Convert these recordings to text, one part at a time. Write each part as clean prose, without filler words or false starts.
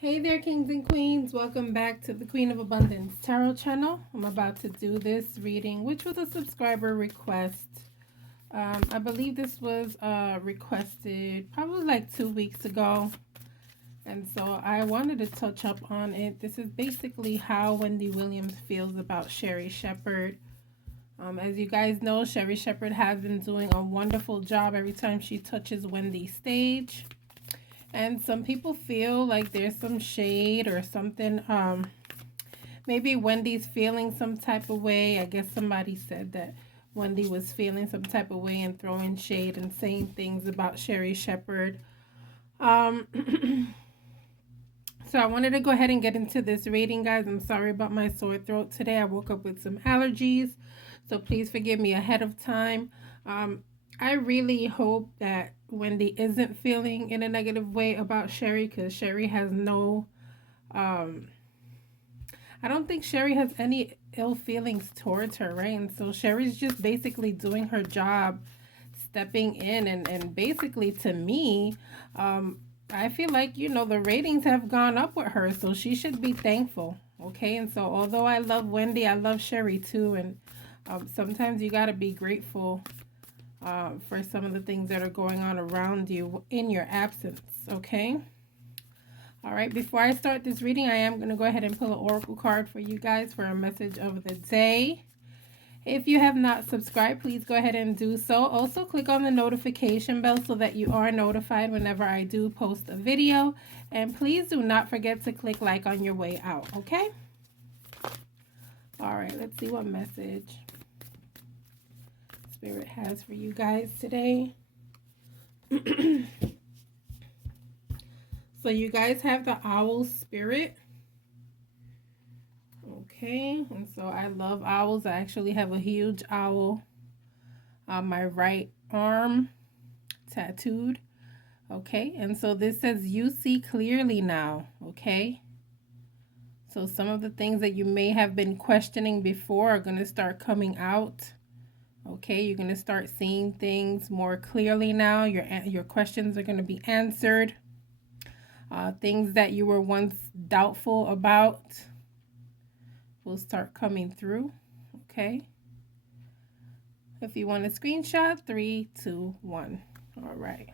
Hey there, kings and queens. Welcome back to the Queen of Abundance Tarot channel. I'm about to do this reading, which was a subscriber request. I believe this was requested probably like 2 weeks ago. And so I wanted to touch up on it. This is basically how Wendy Williams feels about Sherri Shepherd. As you guys know, Sherri Shepherd has been doing a wonderful job every time she touches Wendy's stage. And some people feel like there's some shade or something. Maybe Wendy's feeling some type of way. I guess somebody said that Wendy was feeling some type of way and throwing shade and saying things about Sherri Shepherd. So I wanted to go ahead and get into this reading, guys. I'm sorry about my sore throat today. I woke up with some allergies, so please forgive me ahead of time. I really hope that Wendy isn't feeling in a negative way about Sherri, because Sherri has no, I don't think Sherri has any ill feelings towards her, right? And so Sherri's just basically doing her job, stepping in, and basically to me, I feel like, the ratings have gone up with her, so she should be thankful, okay? And so although I love Wendy, I love Sherri too, and sometimes you got to be grateful for some of the things that are going on around you in your absence, okay? All right, before I start this reading, I am going to go ahead and pull an oracle card for you guys for a message of the day. If you have not subscribed, please go ahead and do so. Also, click on the notification bell so that you are notified whenever I do post a video. And please do not forget to click like on your way out, okay? All right, let's see what message Spirit has for you guys today. So you guys have the owl spirit. Okay, and so I love owls. I actually have a huge owl on my right arm tattooed. Okay, and so this says you see clearly now. Okay, so some of the things that you may have been questioning before are going to start coming out. Okay, you're going to start seeing things more clearly now. Your questions are going to be answered. Things that you were once doubtful about will start coming through. Okay, if you want a screenshot, 3, 2, 1. All right,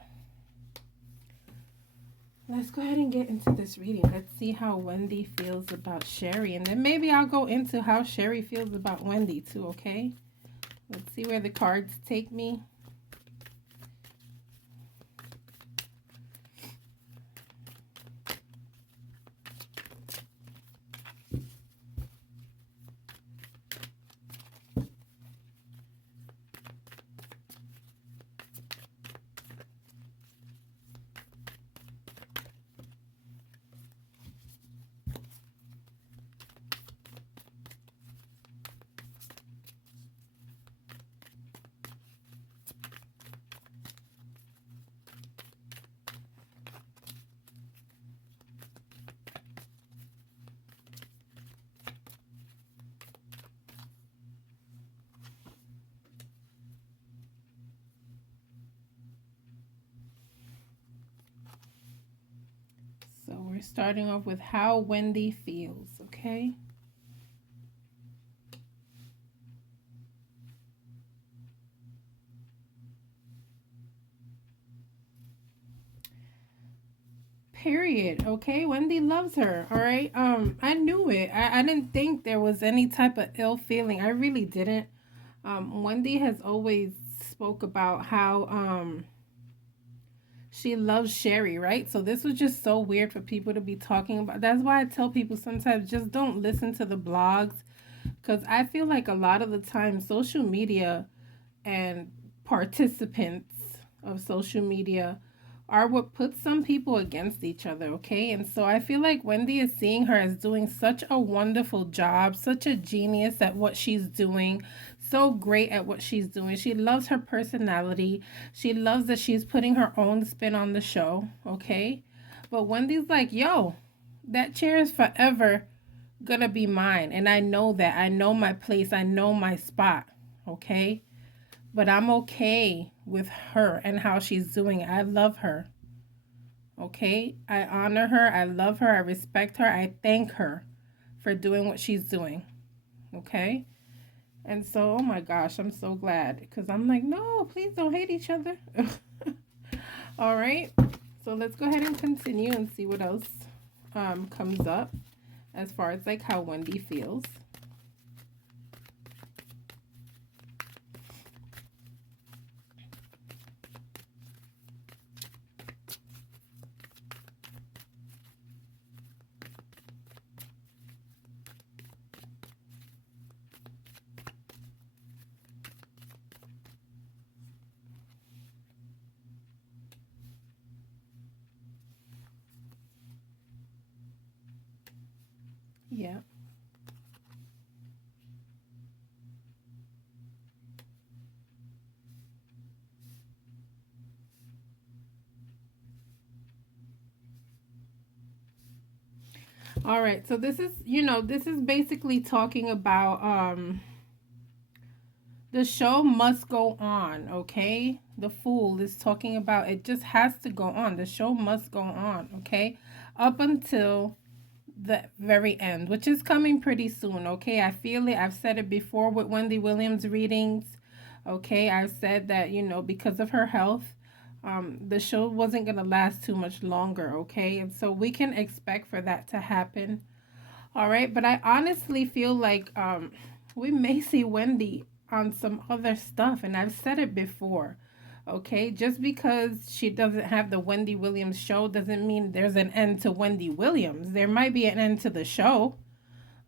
let's go ahead and get into this reading. Let's see how Wendy feels about Sherri, and then maybe I'll go into how Sherri feels about Wendy too. Okay, let's see where the cards take me. So we're starting off with how Wendy feels, okay? Period. Okay, Wendy loves her. All right. I knew it. I didn't think there was any type of ill feeling. I really didn't. Wendy has always spoke about how she loves Sherri, right? So this was just so weird for people to be talking about. That's why I tell people sometimes just don't listen to the blogs, because I feel like a lot of the time social media and participants of social media are what puts some people against each other, okay? And so I feel like Wendy is seeing her as doing such a wonderful job, such a genius at what she's doing, so great at what she's doing. She loves her personality. She loves that she's putting her own spin on the show, okay? But Wendy's like, yo, that chair is forever gonna be mine. And I know that. I know my place. I know my spot, okay? But I'm okay with her and how she's doing it. I love her. Okay? I honor her. I love her. I respect her. I thank her for doing what she's doing. Okay? And so, oh my gosh, I'm so glad because I'm like, no, please don't hate each other. All right. So let's go ahead and continue and see what else comes up as far as like how Wendy feels. Yeah. All right. So this is, this is basically talking about the show must go on, okay? The Fool is talking about it just has to go on. The show must go on, okay? Up until the very end, which is coming pretty soon, okay? I feel it. I've said it before with Wendy Williams readings, okay? I've said that, because of her health, the show wasn't going to last too much longer, okay? And so we can expect for that to happen. All right, but I honestly feel like we may see Wendy on some other stuff, and I've said it before. Okay, just because she doesn't have the Wendy Williams show doesn't mean there's an end to Wendy Williams. There might be an end to the show.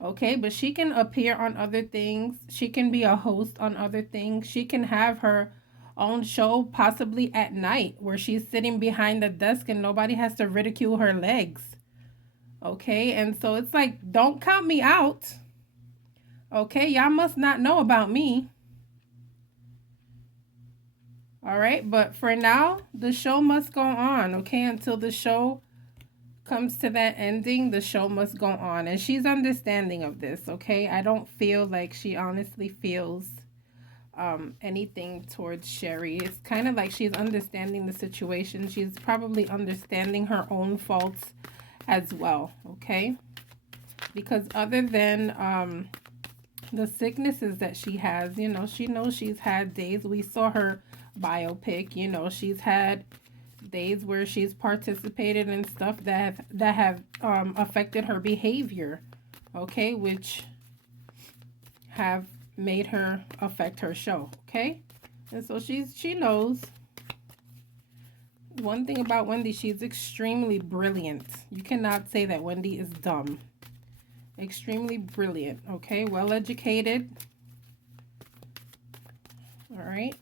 Okay, but she can appear on other things. She can be a host on other things. She can have her own show, possibly at night, where she's sitting behind the desk and nobody has to ridicule her legs. Okay, and so it's like, don't count me out. Okay, y'all must not know about me. All right, but for now, the show must go on. Okay, until the show comes to that ending, the show must go on. And she's understanding of this. Okay, I don't feel like she honestly feels anything towards Sherri. It's kind of like she's understanding the situation. She's probably understanding her own faults as well. Okay, because other than the sicknesses that she has, she knows she's had days. We saw her biopic, she's had days where she's participated in stuff that have affected her behavior, okay, which have made her affect her show, okay? And so she knows. One thing about Wendy, she's extremely brilliant. You cannot say that Wendy is dumb. Extremely brilliant, okay? Well educated. All right.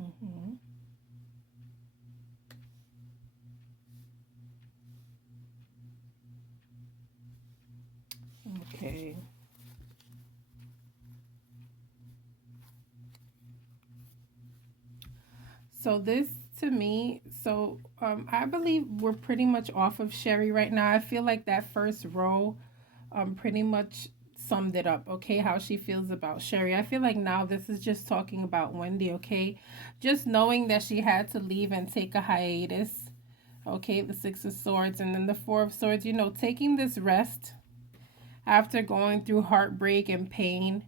Mm-hmm. Okay. So this to me, I believe we're pretty much off of Sherri right now. I feel like that first row pretty much summed it up, okay, how she feels about Sherri. I feel like now this is just talking about Wendy, okay? Just knowing that she had to leave and take a hiatus, okay, the Six of Swords and then the Four of Swords, taking this rest after going through heartbreak and pain,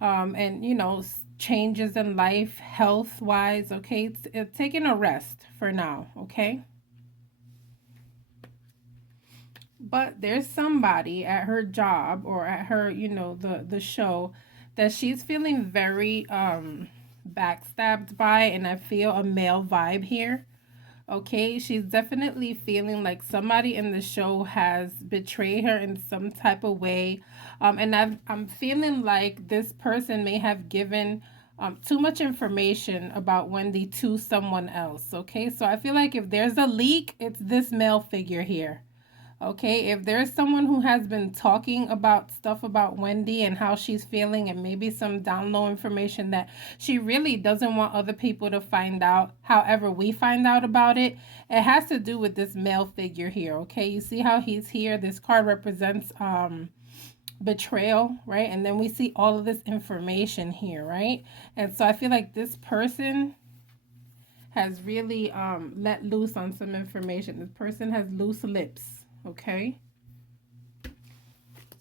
and changes in life, health wise, okay, it's taking a rest for now, okay. But there's somebody at her job or at her, the show that she's feeling very backstabbed by, and I feel a male vibe here. Okay, she's definitely feeling like somebody in the show has betrayed her in some type of way. And I'm feeling like this person may have given too much information about Wendy to someone else. Okay, so I feel like if there's a leak, it's this male figure here. Okay, if there's someone who has been talking about stuff about Wendy and how she's feeling, and maybe some down low information that she really doesn't want other people to find out, however, we find out about it, it has to do with this male figure here. Okay, you see how he's here? This card represents betrayal, right? And then we see all of this information here, right? And so I feel like this person has really let loose on some information. This person has loose lips, okay?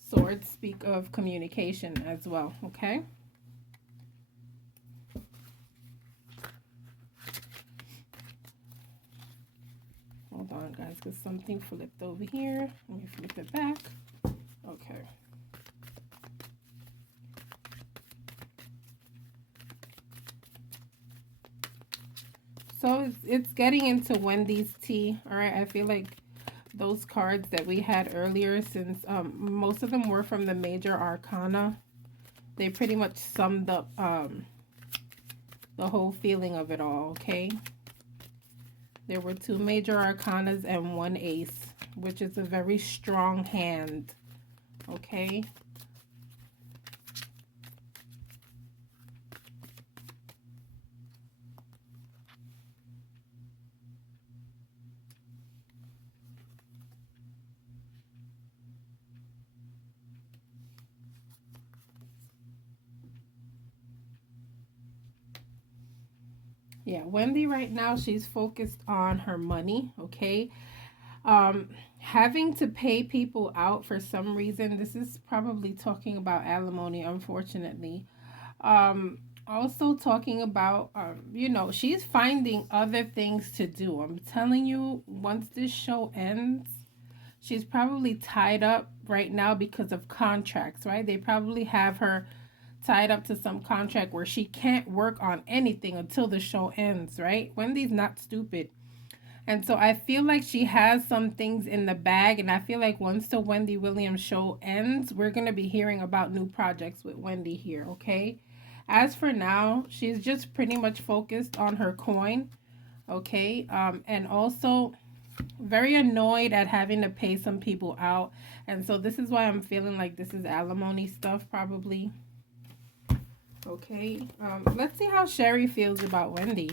Swords speak of communication as well, okay? Hold on, guys, because something flipped over here. Let me flip it back. Okay. So it's getting into Wendy's tea. All right, I feel like those cards that we had earlier, since most of them were from the major arcana, they pretty much summed up the whole feeling of it all, okay? There were two major arcanas and one ace, which is a very strong hand, okay? Yeah, Wendy right now, she's focused on her money, okay? Having to pay people out for some reason. This is probably talking about alimony, unfortunately. Also talking about, she's finding other things to do. I'm telling you, once this show ends, she's probably tied up right now because of contracts, right? They probably have her tied up to some contract where she can't work on anything until the show ends, right? Wendy's not stupid. And so I feel like she has some things in the bag. And I feel like once the Wendy Williams show ends, we're going to be hearing about new projects with Wendy here, okay? As for now, she's just pretty much focused on her coin, okay? And also very annoyed at having to pay some people out. And so this is why I'm feeling like this is alimony stuff, probably. Okay, let's see how Sherri feels about Wendy.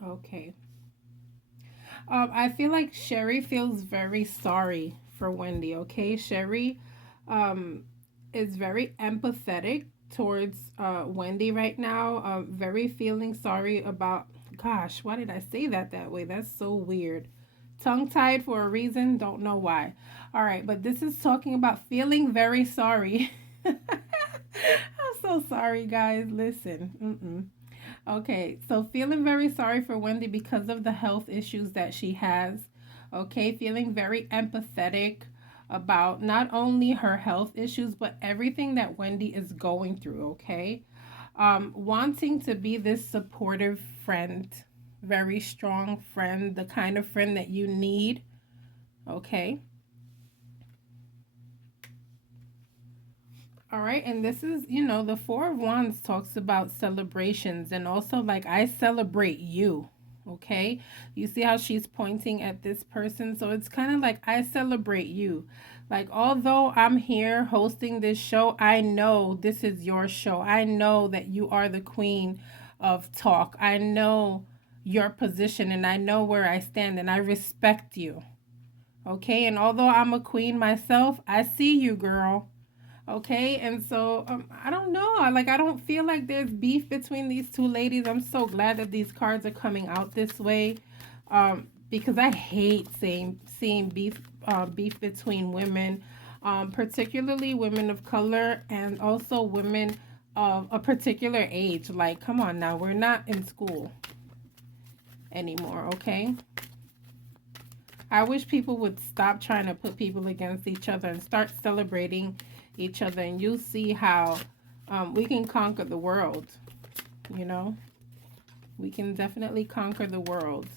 Okay. I feel like Sherri feels very sorry for Wendy, okay? Sherri um, is very empathetic towards Wendy right now. Very feeling sorry about, gosh, why did I say that way? That's so weird. Tongue tied for a reason, don't know why. All right, but this is talking about feeling very sorry. I'm so sorry, guys. Listen. Okay, so feeling very sorry for Wendy because of the health issues that she has. Okay, feeling very empathetic about not only her health issues, but everything that Wendy is going through. Okay, wanting to be this supportive friend, very strong friend, the kind of friend that you need. Okay. All right, and this is, the Four of Wands talks about celebrations and also like I celebrate you. Okay, you see how she's pointing at this person, so it's kind of like I celebrate you. Like, although I'm here hosting this show, I know this is your show. I know that you are the queen of talk. I know your position and I know where I stand and I respect you. Okay, and although I'm a queen myself, I see you, girl. Okay, and so I don't know. I don't feel like there's beef between these two ladies. I'm so glad that these cards are coming out this way, because I hate seeing beef between women, particularly women of color and also women of a particular age. Like, come on now, we're not in school anymore. Okay, I wish people would stop trying to put people against each other and start celebrating each other, and you'll see how we can conquer the world. You know, we can definitely conquer the world.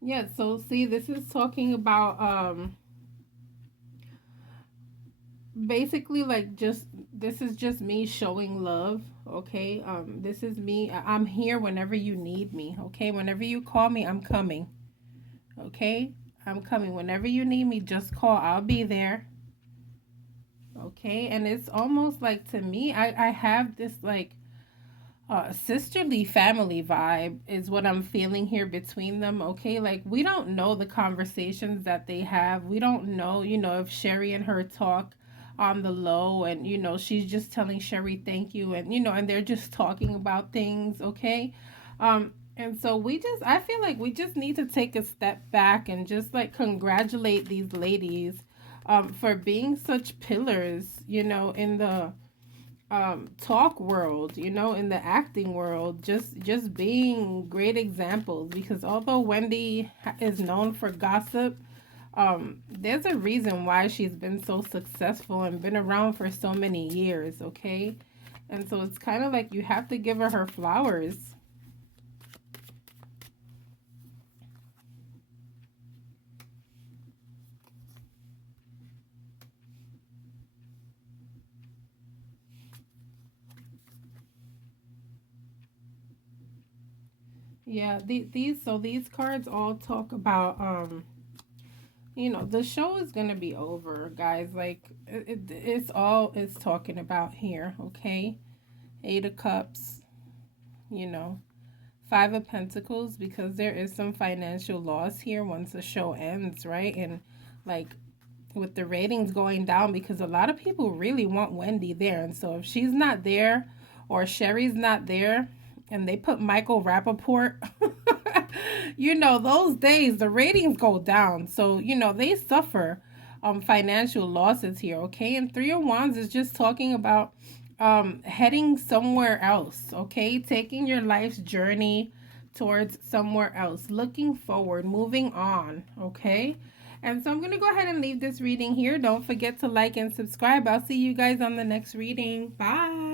Yeah, so see, this is talking about basically like just this is just me showing love, okay? This is me. I'm here whenever you need me, okay? Whenever you call me, I'm coming, okay? I'm coming. Whenever you need me, just call. I'll be there. Okay? And it's almost like to me, I have this like sisterly family vibe is what I'm feeling here between them. Okay, like we don't know the conversations that they have. We don't know, if Sherri and her talk on the low, and she's just telling Sherri thank you, and and they're just talking about things. Okay, and so I feel like we just need to take a step back and just like congratulate these ladies, for being such pillars, in the talk world, in the acting world, just being great examples, because although Wendy is known for gossip, there's a reason why she's been so successful and been around for so many years. Okay, and so it's kind of like you have to give her flowers. Yeah, these cards all talk about the show is gonna be over, guys. Like it's all it's talking about here. Okay, Eight of Cups, you know, Five of Pentacles, because there is some financial loss here once the show ends, right? And like with the ratings going down, because a lot of people really want Wendy there. And so if she's not there or Sherri's not there and they put Michael Rappaport, those days the ratings go down. So, they suffer financial losses here, okay? And Three of Wands is just talking about heading somewhere else, okay? Taking your life's journey towards somewhere else, looking forward, moving on, okay? And so I'm going to go ahead and leave this reading here. Don't forget to like and subscribe. I'll see you guys on the next reading. Bye.